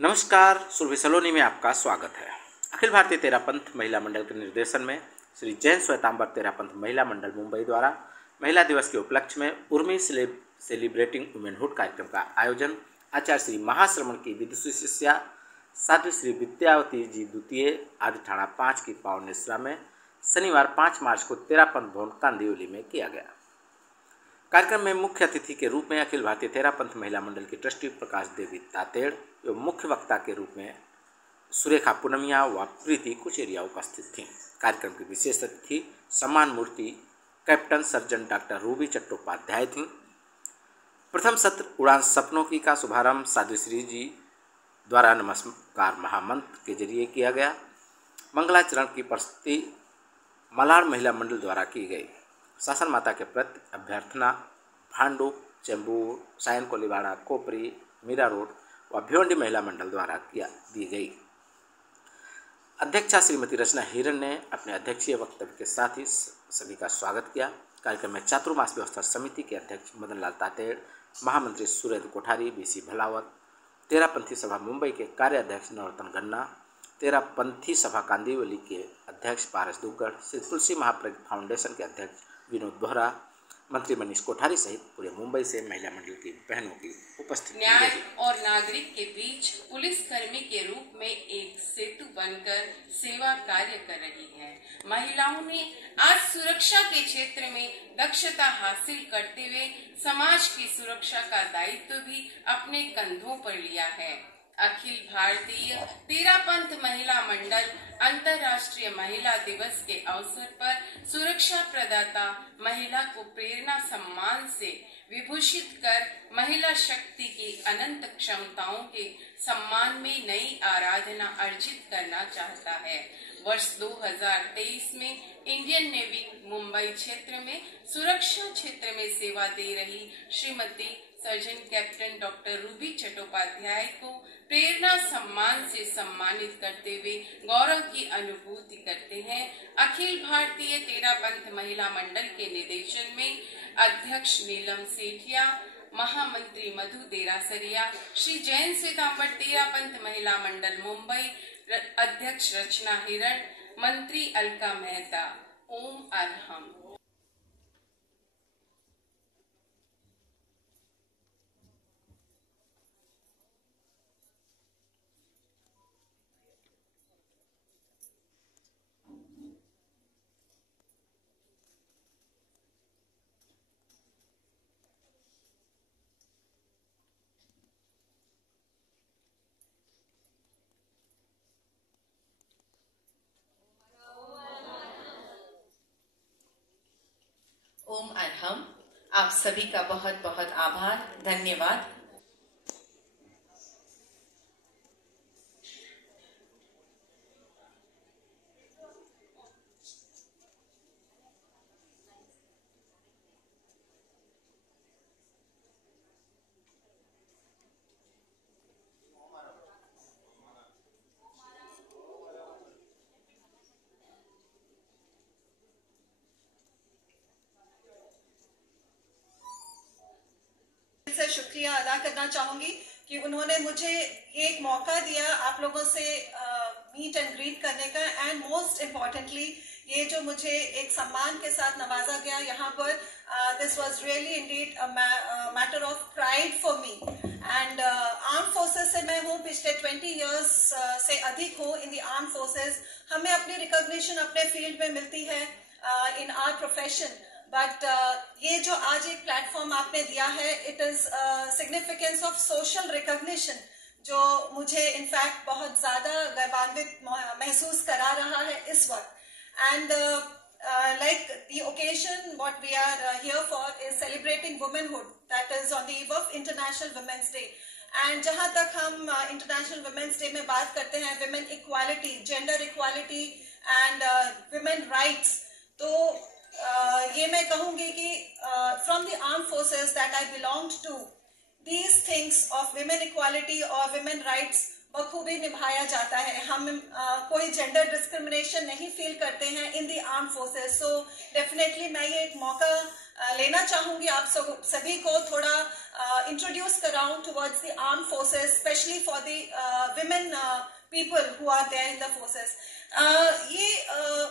नमस्कार। सुरभि सलोनी में आपका स्वागत है। अखिल भारतीय तेरापंथ महिला मंडल के निर्देशन में श्री जैन श्वेतांबर तेरापंथ महिला मंडल मुंबई द्वारा महिला दिवस के उपलक्ष्य में उर्मी सेलिब्रेटिंग वुमेनहुड कार्यक्रम का आयोजन आचार्य श्री महाश्रमण की विदुषी शिष्या साध्वी श्री विद्यावती जी द्वितीय आदि ठाणा 5 की पावन निश्रा में शनिवार 5 मार्च को तेरापंथ भवन कांदिवली में किया गया। कार्यक्रम में मुख्य अतिथि के रूप में अखिल भारतीय तेरापंथ महिला मंडल की ट्रस्टी प्रकाश देवी तातेड़ एवं मुख्य वक्ता के रूप में सुरेखा पूनमिया व प्रीति कुचेरिया उपस्थित थीं। कार्यक्रम की विशेष अतिथि सम्मान मूर्ति captain surgeon doctor Ruby Chattopadhyay थीं। प्रथम सत्र उड़ान सपनों की का शुभारंभ साध्वी श्री जी द्वारा नमस्कार महामंत्र के जरिए किया गया। मंगलाचरण की प्रस्तुति मलाड़ महिला मंडल द्वारा की गई। शासन माता के प्रति अभ्यर्थना भांडू, चेंबूर, सायन कोलीवाड़ा, कोपरी, मीरा रोड व भिवंडी महिला मंडल द्वारा दी गई। अध्यक्षा श्रीमती रचना हिरन ने अपने अध्यक्षीय वक्तव्य के साथ ही सभी का स्वागत किया। कार्यक्रम में चातुर्मास व्यवस्था समिति के अध्यक्ष मदन लाल तातेड़, महामंत्री सुरेंद्र कोठारी, बीसी भलावत, तेरापंथी सभा मुंबई के कार्याध्यक्ष नरोत्तम गन्ना, तेरापंथी सभा कांदिवली के अध्यक्ष पारस दुग्गड़, श्री तुलसी महाप्रज्ञ फाउंडेशन के अध्यक्ष विनोद बोहरा, मंत्री मनीष कोठारी सहित पूरे मुंबई से महिला मंडल की बहनों की उपस्थिति। न्याय और नागरिक के बीच पुलिसकर्मी के रूप में एक सेतु बनकर सेवा कार्य कर रही है। महिलाओं ने आज सुरक्षा के क्षेत्र में दक्षता हासिल करते हुए समाज की सुरक्षा का दायित्व भी अपने कंधों पर लिया है। अखिल भारतीय तेरापंथ महिला मंडल अंतर्राष्ट्रीय महिला दिवस के अवसर पर सुरक्षा प्रदाता महिला को प्रेरणा सम्मान से विभूषित कर महिला शक्ति की अनंत क्षमताओं के सम्मान में नई आराधना अर्जित करना चाहता है। वर्ष 2023 में इंडियन नेवी मुंबई क्षेत्र में सुरक्षा क्षेत्र में सेवा दे रही Shrimati surgeon captain doctor Ruby Chattopadhyay को प्रेरणा सम्मान से सम्मानित करते हुए गौरव की अनुभूति करते हैं। अखिल भारतीय तेरापंथ महिला मंडल के निर्देशन में अध्यक्ष नीलम सेठिया, महामंत्री मधु देरासरिया, श्री जैन श्वेतांबर तेरापंथ महिला मंडल मुंबई अध्यक्ष रचना हिरण, मंत्री अलका मेहता। ओम अरहम। ओम अरहम। आप सभी का बहुत बहुत आभार, धन्यवाद। से शुक्रिया अदा करना चाहूंगी कि उन्होंने मुझे एक मौका दिया आप लोगों से मीट एंड ग्रीट करने का, एंड मोस्ट इम्पॉर्टेंटली ये जो मुझे एक सम्मान के साथ नवाजा गया यहाँ पर, this was really indeed a matter of pride for me. And arm forces से मैं हूँ, पिछले 20 इयर्स से अधिक हूँ इन द आर्म फोर्सेस। हमें अपनी रिकॉग्निशन अपने फील्ड में मिलती है इन आवर प्रोफेशन, बट ये जो आज एक प्लेटफॉर्म आपने दिया है, it is significance of social recognition, जो मुझे इनफैक्ट बहुत ज्यादा गौरवान्वित महसूस करा रहा है इस वक्त। And like the occasion what we are here for is celebrating womanhood, that is on the eve of International Women's Day. And जहां तक हम इंटरनेशनल वुमेन्स डे में बात करते हैं women equality, gender equality and women rights, तो ये मैं कहूंगी कि from the arm forces that I belong to, these things of women equality और विमेन राइट्स बखूबी निभाया जाता है। हम कोई जेंडर डिस्क्रिमिनेशन नहीं फील करते हैं इन the arm forces. So definitely मैं ये एक मौका लेना चाहूंगी आप सभी को थोड़ा इंट्रोड्यूस कराऊं towards the arm forces, specially for the women people who are there in the forces. ये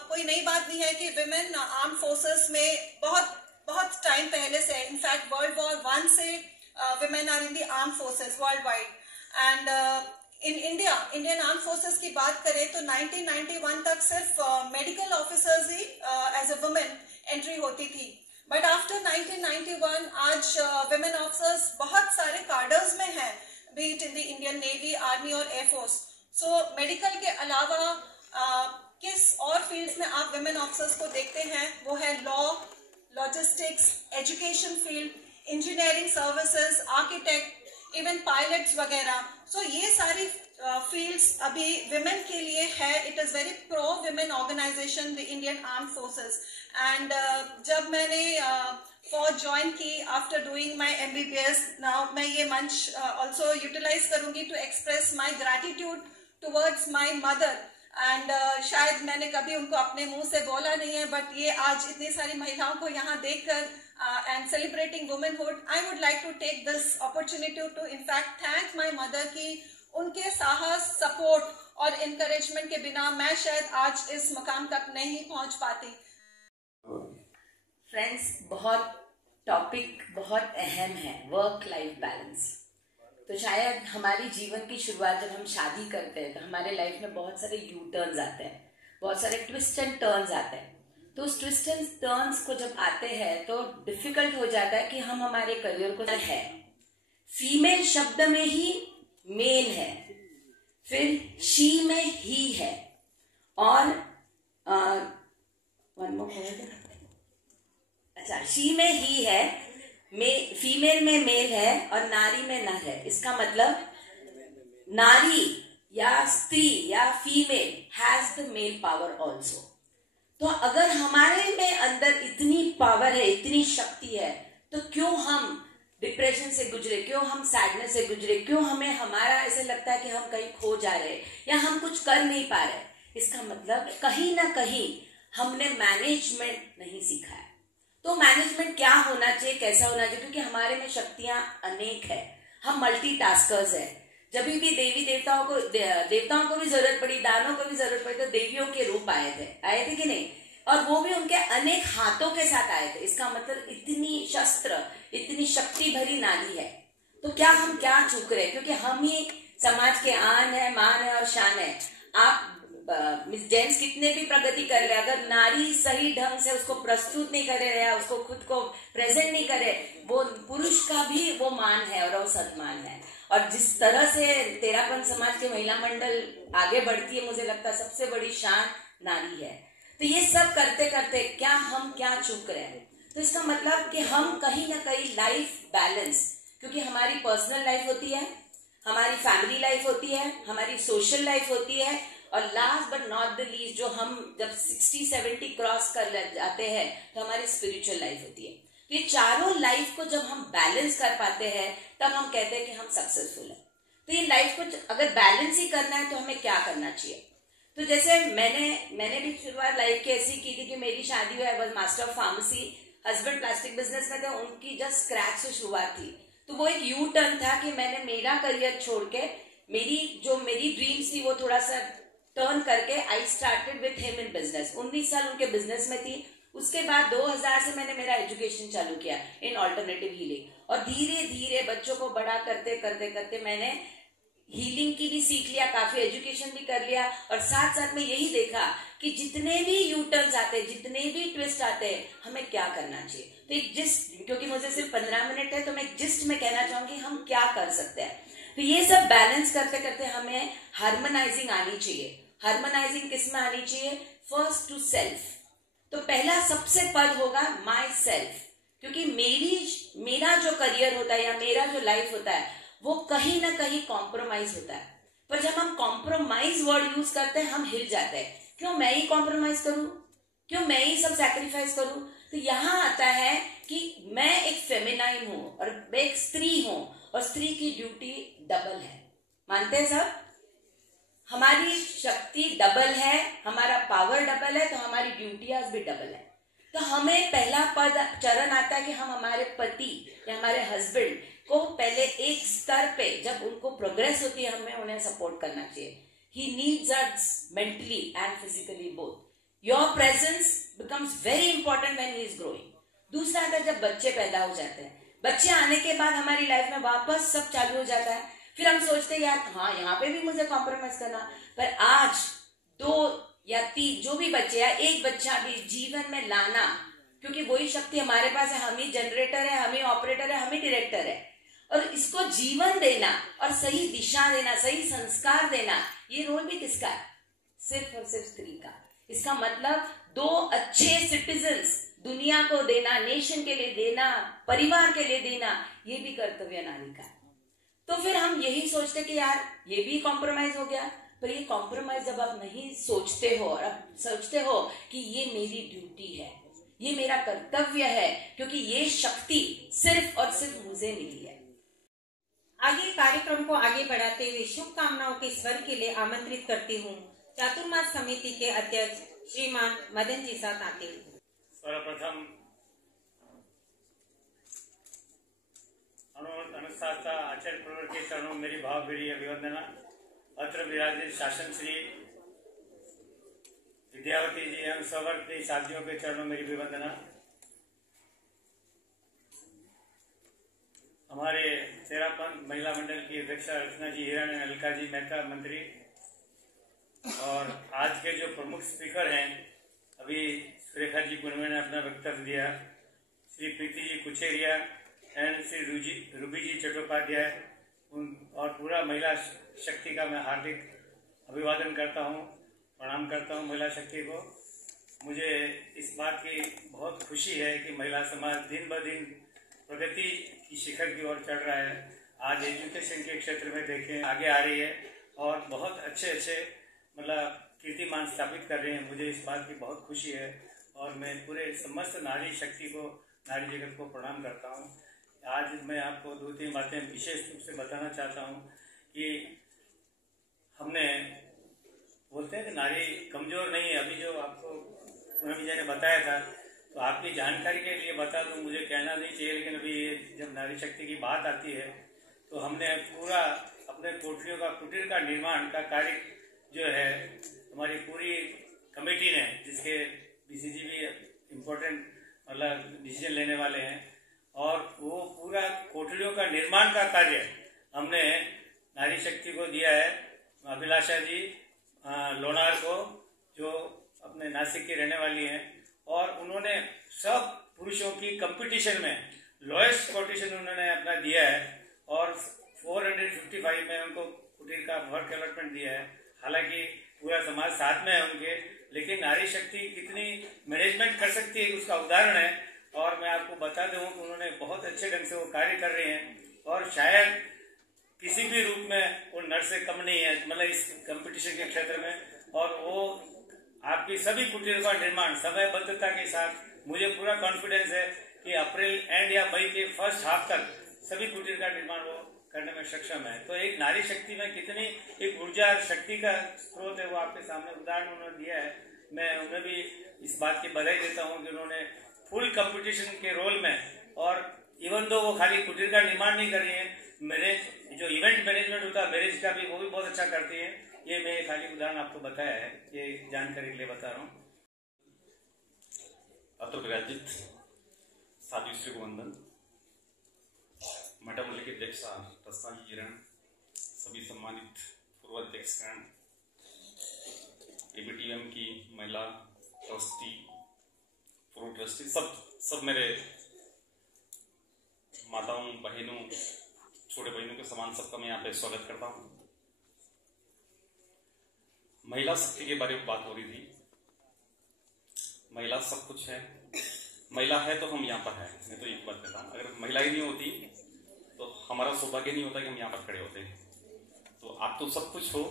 कोई नई बात नहीं है कि विमेन आर्म फोर्सेस में बहुत टाइम पहले से, इनफैक्ट वर्ल्ड वॉर 1 से women are in the arm forces worldwide. And in India, Indian arm forces की बात करें तो 1991 तक सिर्फ मेडिकल ऑफिसर्स ही एज अ वुमेन एंट्री होती थी। बट आफ्टर 1991 आज विमेन ऑफिसर्स बहुत सारे कार्डर्स में हैं, B it in the Indian navy, army और एयरफोर्स। सो मेडिकल के अलावा किस और फील्ड्स में आप विमेन ऑफिसर्स को देखते हैं, वो है law, logistics, education field, engineering services, architect, even pilots वगैरह। सो ये सारी फील्ड्स अभी विमेन के लिए है। It is very pro women organization the Indian arm forces. And जब मैंने फौज ज्वाइन की after doing my MBBS, now मैं ये मंच ऑल्सो यूटिलाइज करूंगी to express my gratitude towards my mother. And शायद मैंने कभी उनको अपने मुंह से बोला नहीं है, बट ये आज इतनी सारी महिलाओं को यहाँ देखकर and celebrating womanhood, I would like to take this opportunity to in fact thank my mother कि उनके साहस, सपोर्ट और encouragement के बिना मैं शायद आज इस मुकाम तक नहीं पहुंच पाती। फ्रेंड्स, टॉपिक बहुत अहम है, वर्क लाइफ बैलेंस। तो शायद हमारी जीवन की शुरुआत जब हम शादी करते हैं तो हमारे लाइफ में बहुत सारे यू टर्न्स आते हैं, बहुत सारे ट्विस्ट एंड टर्न्स आते हैं। तो उस ट्विस्ट एंड टर्न्स को जब आते हैं तो डिफिकल्ट हो जाता है कि हम हमारे करियर को है। फीमेल शब्द में ही मेल है, फिर शी में ही है, और अच्छा, शी में ही है, फीमेल में मेल है और नारी में नर है। इसका मतलब नारी या स्त्री या female has the male power also. तो अगर हमारे में अंदर इतनी पावर है, इतनी शक्ति है, तो क्यों हम डिप्रेशन से गुजरे, क्यों हम सैडनेस से गुजरे, क्यों हमें हमारा ऐसे लगता है कि हम कहीं खो जा रहे या हम कुछ कर नहीं पा रहे? इसका मतलब कहीं ना कहीं हमने मैनेजमेंट नहीं सीखा है। तो मैनेजमेंट क्या होना चाहिए, कैसा होना चाहिए? क्योंकि हमारे में शक्तियां अनेक है, हम मल्टीटास्कर्स है। जब भी देवी देवताओं को भी जरूरत पड़ी, दानों को भी जरूरत पड़ी, तो देवियों के रूप आए थे कि नहीं? और वो भी उनके अनेक हाथों के साथ आए थे। इसका मतलब इतनी शस्त्र, इतनी शक्ति भरी नारी है। तो क्या हम क्या चूक रहे? क्योंकि हम ही समाज के आन है, मान है और शान है। आप जेंट्स कितने भी प्रगति कर रहे, अगर नारी सही ढंग से उसको प्रस्तुत नहीं करे या उसको खुद को प्रेजेंट नहीं करे, वो पुरुष का भी वो मान है और वो सम्मान है। और जिस तरह से तेरापंथ समाज के महिला मंडल आगे बढ़ती है, मुझे लगता है सबसे बड़ी शान नारी है। तो ये सब करते करते हम क्या चूक रहे हैं? तो इसका मतलब कि हम कहीं ना कहीं लाइफ बैलेंस, क्योंकि हमारी पर्सनल लाइफ होती है, हमारी फैमिली लाइफ होती है, हमारी सोशल लाइफ होती है, और last but not the least जो हम जब 60-70 क्रॉस कर जाते हैं तो हमारी स्पिरिचुअल लाइफ होती है। तो ये चारों लाइफ को जब हम बैलेंस कर पाते हैं तब हम कहते हैं कि हम सक्सेसफुल हैं। तो ये लाइफ को अगर बैलेंस ही करना है तो हमें क्या करना चाहिए? तो जैसे मैंने भी शुरुआत लाइफ की ऐसी की थी कि मेरी शादी हुई, I was master of pharmacy, husband plastic business में थे, उनकी जस्ट स्क्रैच से शुरुआत थी। तो वो एक यू टर्न था कि मैंने मेरा करियर छोड़ के मेरी ड्रीम्स थी वो थोड़ा सा टर्न करके I started with him in business. 19 साल उनके बिजनेस में थी। उसके बाद 2000 से मैंने मेरा एजुकेशन चालू किया इन ऑल्टरनेटिव हीलिंग, और धीरे धीरे बच्चों को बड़ा करते करते करते मैंने हीलिंग की भी सीख लिया, काफी एजुकेशन भी कर लिया, और साथ साथ में यही देखा कि जितने भी यू टर्न्स आते हैं, जितने भी ट्विस्ट आते हैं, हमें क्या करना चाहिए। तो एक जिस्ट, क्योंकि मुझे सिर्फ 15 मिनट है तो मैं जिस्ट में कहना चाहूंगी हम क्या कर सकते हैं। तो ये सब बैलेंस करते करते हमें हार्मोनाइजिंग आनी चाहिए। हार्मोनाइजिंग किस में आनी चाहिए? First to self. तो पहला सबसे पद होगा माई सेल्फ, क्योंकि मेरा जो करियर होता है या मेरा जो लाइफ होता है वो कहीं ना कहीं कॉम्प्रोमाइज होता है। पर जब हम कॉम्प्रोमाइज वर्ड यूज करते हैं हम हिल जाते हैं। क्यों मैं ही कॉम्प्रोमाइज करूं, क्यों मैं ही सब सैक्रिफाइस करूं? तो यहां आता है कि मैं एक फेमिनाइन हूं और मैं एक स्त्री हूं, और स्त्री की ड्यूटी डबल है। मानते हैं सब? हमारी शक्ति डबल है, हमारा पावर डबल है, तो हमारी ड्यूटियां भी डबल है। तो हमें पहला चरण आता है कि हम हमारे पति या हमारे हस्बैंड को पहले एक स्तर पे जब उनको प्रोग्रेस होती है हमें उन्हें सपोर्ट करना चाहिए. He needs us mentally and physically both. Your presence becomes very important when he is growing. दूसरा आता है जब बच्चे पैदा हो जाते हैं. बच्चे आने के बाद हमारी लाइफ में वापस सब चालू हो जाता है. फिर हम सोचते हैं यार हाँ यहाँ पे भी मुझे कॉम्प्रोमाइज करना, पर आज 2 या 3 जो भी बच्चे या एक बच्चा भी जीवन में लाना, क्योंकि वही शक्ति हमारे पास है. हम ही जनरेटर है, हम ही ऑपरेटर है, हम ही डायरेक्टर है. और इसको जीवन देना और सही दिशा देना, सही संस्कार देना, ये रोल भी किसका है? सिर्फ और सिर्फ स्त्री का. इसका मतलब 2 अच्छे सिटीजन्स दुनिया को देना, नेशन के लिए देना, परिवार के लिए देना, ये भी कर्तव्य नारी का है. तो फिर हम यही सोचते कि यार ये भी कॉम्प्रोमाइज हो गया. पर ये कॉम्प्रोमाइज जब आप नहीं सोचते हो और आप सोचते हो कि ये मेरी ड्यूटी है, ये मेरा कर्तव्य है, क्योंकि ये शक्ति सिर्फ और सिर्फ मुझे मिली है. आगे कार्यक्रम को आगे बढ़ाते हुए शुभकामनाओं के स्वर के लिए आमंत्रित करती हूँ चातुर्मास समिति के अध्यक्ष श्रीमान मदन जी साथ आते हैं. सर्वप्रथम अनुशास्त्र आचार्य प्रवर के चरणों में मेरी भावभीनी अभिवंदना. अत्र विराजित शासन श्री विद्यावती जी एवं सवर्ती साथियों के चरणों में मेरी अभिवंदना. हमारे तेरापंथ महिला मंडल की अध्यक्षा रचना जी हिरण, अलका जी मेहता मंत्री, और आज के जो प्रमुख स्पीकर हैं, अभी सुरेखा जी कुनवे ने अपना वक्तव्य दिया, श्री प्रीति जी कुचेरिया एंड श्री रूबी जी चट्टोपाध्याय, और पूरा महिला शक्ति का मैं हार्दिक अभिवादन करता हूँ, प्रणाम करता हूँ महिला शक्ति को. मुझे इस बात की बहुत खुशी है कि महिला समाज दिन ब दिन प्रगति की शिखर की ओर चढ़ रहा है. आज एजुकेशन के क्षेत्र में देखें आगे आ रही है और बहुत अच्छे मतलब कीर्तिमान स्थापित कर रहे हैं. मुझे इस बात की बहुत खुशी है और मैं पूरे समस्त नारी शक्ति को, नारी जगत को प्रणाम करता हूँ. आज मैं आपको 2-3 बातें विशेष रूप से बताना चाहता हूँ कि हमने बोलते हैं कि नारी कमजोर नहीं है. अभी जो आपको उन्होंने जी ने बताया था, तो आपकी जानकारी के लिए बता दूं, मुझे कहना नहीं चाहिए, लेकिन अभी जब नारी शक्ति की बात आती है तो हमने पूरा अपने कोठरियों का, कुटीर का निर्माण का कार्य जो है हमारी पूरी कमेटी ने, जिसके बीसीजी भी इम्पोर्टेंट मतलब डिसीजन लेने वाले हैं, और वो पूरा कोठरियों का निर्माण का कार्य हमने नारी शक्ति को दिया है. अभिलाषा जी लोनार को, जो अपने नासिक की रहने वाली हैं, और उन्होंने सब पुरुषों की कंपटीशन में लोएस्ट कोटेशन उन्होंने अपना दिया है और 455 में उनको कुटीर का वर्क अलॉटमेंट दिया है. हालांकि पूरा समाज साथ में है उनके, लेकिन नारी शक्ति कितनी मैनेजमेंट कर सकती है उसका उदाहरण है. और मैं आपको बता दूं कि उन्होंने बहुत अच्छे ढंग से वो कार्य कर रहे हैं, और शायद किसी भी रूप में वो नर से कम नहीं है, मतलब इस कंपटीशन के क्षेत्र में. और वो आपकी सभी कुटीरों का निर्माण समयबद्धता के साथ, मुझे पूरा कॉन्फिडेंस है कि अप्रैल एंड या मई के फर्स्ट हाफ तक सभी कुटीर का निर्माण वो करने में सक्षम है. तो एक नारी शक्ति में कितनी एक ऊर्जा और शक्ति का स्रोत है, वो आपके सामने उदाहरण उन्होंने दिया है. मैं उन्हें भी इस बात की बधाई देता हूँ कि उन्होंने फुल कंपटीशन के रोल में, और इवन दो वो खाली कुटीर का निर्माण नहीं कर रही है, मैनेज जो इवेंट मैनेजमेंट होता है मैरिज का भी, वो भी बहुत अच्छा करती है. ये मैं खाली उदाहरण आपको बताया है, ये जानकारी के लिए बता रहा हूँ. अत्र विराजित साध्वी श्री को वंदन. महिला मंडल की अध्यक्षा रचना जी किरण, सभी सम्मानित पूर्व अध्यक्षगण, एबीटीएम की महिला ट्रस्टी, पूर्व ट्रस्टी, सब मेरे माताओं, बहनों, छोटे बहनों के समान सबका मैं यहाँ पे स्वागत करता हूँ. महिला शक्ति के बारे में बात हो रही थी. महिला सब कुछ है, महिला है तो हम यहाँ पर हैं. मैं तो एक बात कहता हूँ, अगर महिला ही नहीं होती तो हमारा सौभाग्य नहीं होता कि हम यहाँ पर खड़े होते. तो आप तो सब कुछ हो,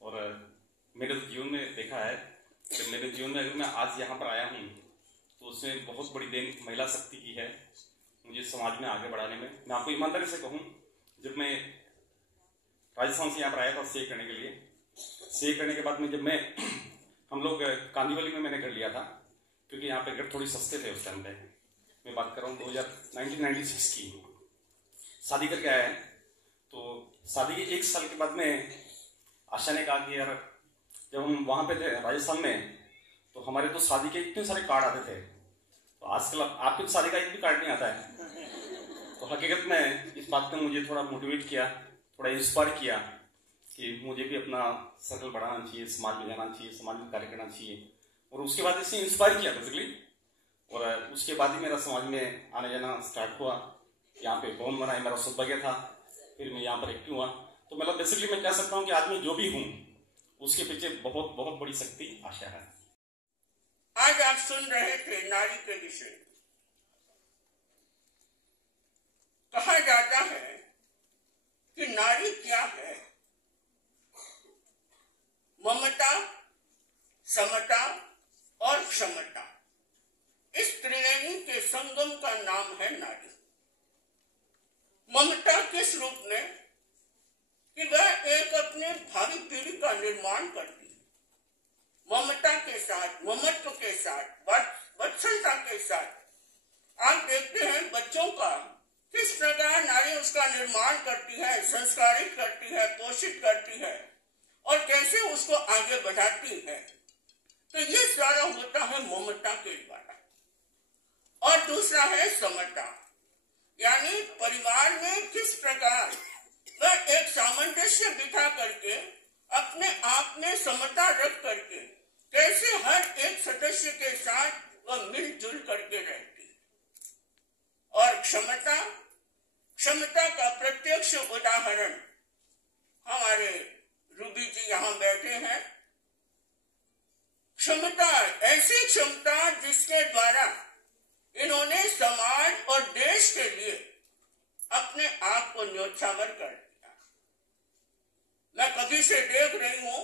और मेरे जीवन में देखा है कि मेरे जीवन में अगर मैं आज यहाँ पर आया हूँ तो उसमें बहुत बड़ी देन महिला शक्ति की है मुझे समाज में आगे बढ़ाने में. मैं आपको ईमानदारी से कहूँ, जब मैं राजस्थान से यहाँ पर आया था स्टे करने के लिए, स्टे करने के बाद में जब मैं हम लोग कांदीवली में मैंने घर लिया था, क्योंकि यहाँ पे घर थोड़ी सस्ते थे उस टाइम पे। मैं बात कर रहा हूँ 1996 की। शादी करके आया है, तो शादी के 1 साल के बाद में आशा ने कहा कि यार जब हम वहाँ पे थे राजस्थान में, तो हमारे तो शादी के इतने सारे कार्ड आते थे, तो आजकल आपके तो शादी का एक भी कार्ड नहीं आता है। तो हकीकत में इस बात ने मुझे थोड़ा मोटिवेट किया, थोड़ा इंस्पायर किया कि मुझे भी अपना सर्कल बढ़ाना चाहिए, समाज में जाना चाहिए, समाज में कार्य करना चाहिए। और उसके बाद इससे इंस्पायर किया बेसिकली, और उसके बाद ही मेरा समाज में आने जाना स्टार्ट हुआ। यहाँ पे भवन बना, मेरा सौभाग्य था, फिर मैं यहाँ पर एक्टिव हुआ। तो मतलब बेसिकली मैं कह सकता हूँ कि आज मैं जो भी हूँ उसके पीछे बहुत बहुत बड़ी शक्ति आशा है। आज आप सुन रहे थे नारी के विषय। कहा जाता है कि नारी क्या है? ममता, समता और क्षमता, इस त्रिवेणी के संगम का नाम है नारी। ममता किस रूप में? कि वह एक अपने भावी पीढ़ी का निर्माण करती है, ममता के साथ, ममत्व के साथ, वत्सलता के साथ। आप देखते हैं बच्चों का किस प्रकार नारी उसका निर्माण करती है, संस्कारित करती है, पोषित करती है और कैसे उसको आगे बढ़ाती है। तो ये सारा होता है ममता के द्वारा। और दूसरा है समता, यानी परिवार में किस प्रकार वह एक सामंजस्य बिठा करके अपने आप में समता रख करके कैसे हर एक सदस्य के साथ वह मिलजुल करके रहती है। और क्षमता, क्षमता का प्रत्यक्ष उदाहरण हमारे रूबी जी यहाँ बैठे हैं। क्षमता, ऐसी क्षमता जिसके द्वारा इन्होंने समाज और देश के लिए अपने आप को न्योछावर कर दिया। मैं कभी से देख रही हूं,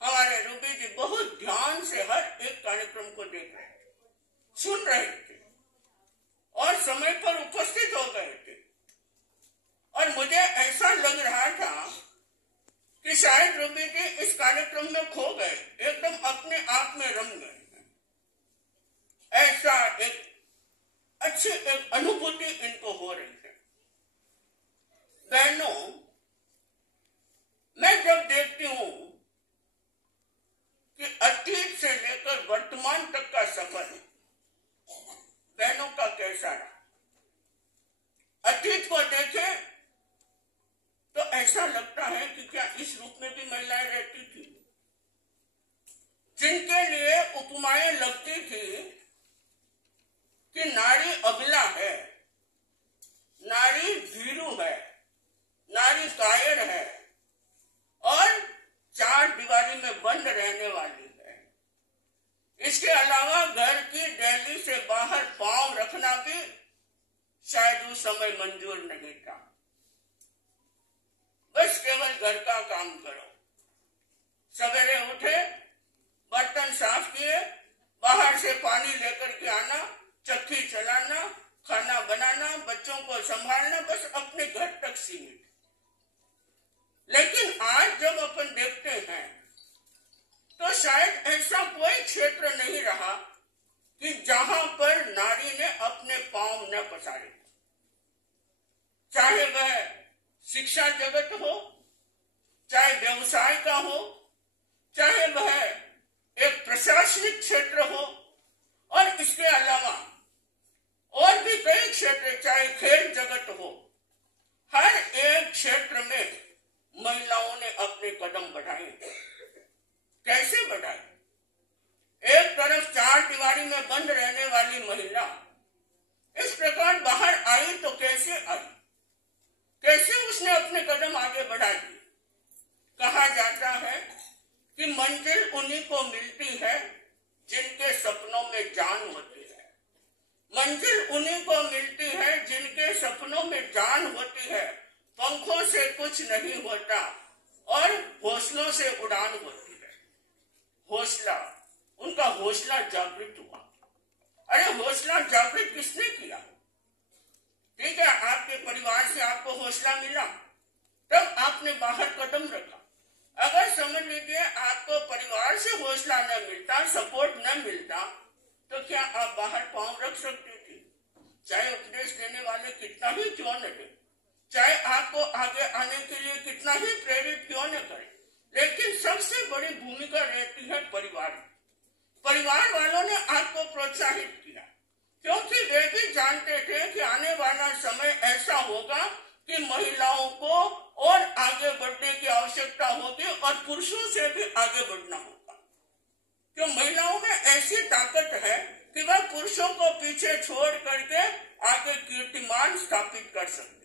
हमारे रूबी जी बहुत ध्यान से हर एक कार्यक्रम को देख रहे थे, सुन रहे थे और समय पर उपस्थित हो गए थे। और मुझे ऐसा लग रहा था कि शायद रूबी जी इस कार्यक्रम में खो गए, एकदम अपने आप में रम गए। ऐसा एक अच्छी एक अनुभूति इनको हो रही है। बहनों, मैं जब देखती हूं कि अतीत से लेकर वर्तमान तक का सफर बहनों का कैसा रहा, अतीत को देखें तो ऐसा लगता है कि क्या इस रूप में भी महिलाएं रहती थी, जिनके लिए उपमाएं लगती थी कि नारी अबला है, नारी भीरू है, नारी कायर है और चार दीवारी में बंद रहने वाली है। इसके अलावा घर की दहली से बाहर पांव रखना भी शायद उस समय मंजूर नहीं था। बस केवल घर का काम करो, सवेरे उठे, बर्तन साफ किए, बाहर से पानी लेकर के आना, चक्की चलाना, खाना बनाना, बच्चों को संभालना, बस अपने घर तक सीमित। लेकिन आज जब अपन देखते हैं तो शायद ऐसा कोई क्षेत्र नहीं रहा कि जहां पर नारी ने अपने पांव न पसारे, चाहे वह शिक्षा जगत हो, चाहे व्यवसाय का हो, चाहे वह एक प्रशासनिक क्षेत्र हो और इसके अलावा और भी कई क्षेत्र, चाहे खेल जगत हो, हर एक क्षेत्र में महिलाओं ने अपने कदम बढ़ाए। कैसे बढ़ाए? एक तरफ चार दीवारी में बंद रहने वाली महिला इस प्रकार बाहर आई तो कैसे आई, कैसे उसने अपने कदम आगे बढ़ाए? कहा जाता है कि मंजिल उन्हीं को मिलती है जिनके सपनों में जान होती है, मंजिल उन्हीं को मिलती है जिनके सपनों में जान होती है। पंखों से कुछ नहीं होता और हौसलों से उड़ान होती है। हौसला, उनका हौसला जागृत हुआ। अरे हौसला जागृत किसने किया? ठीक है, आपके परिवार से आपको हौसला मिला, तब आपने बाहर कदम रखा। अगर समझ लीजिए आपको परिवार से हौसला न मिलता, सपोर्ट न मिलता, तो क्या आप बाहर पांव रख सकती थी? चाहे उपदेश देने वाले कितना ही क्यों न थे, चाहे आपको आगे आने के लिए कितना ही प्रेरित क्यों न करें, लेकिन सबसे बड़ी भूमिका रहती है परिवार। परिवार वालों ने आपको प्रोत्साहित किया, क्योंकि वे भी जानते थे कि आने वाला समय ऐसा होगा कि महिलाओं को और आगे बढ़ने की आवश्यकता होगी और पुरुषों से भी आगे बढ़ना होगा। क्यों? महिलाओं में ऐसी ताकत है कि वह पुरुषों को पीछे छोड़ करके आगे कीर्तिमान स्थापित कर सकते।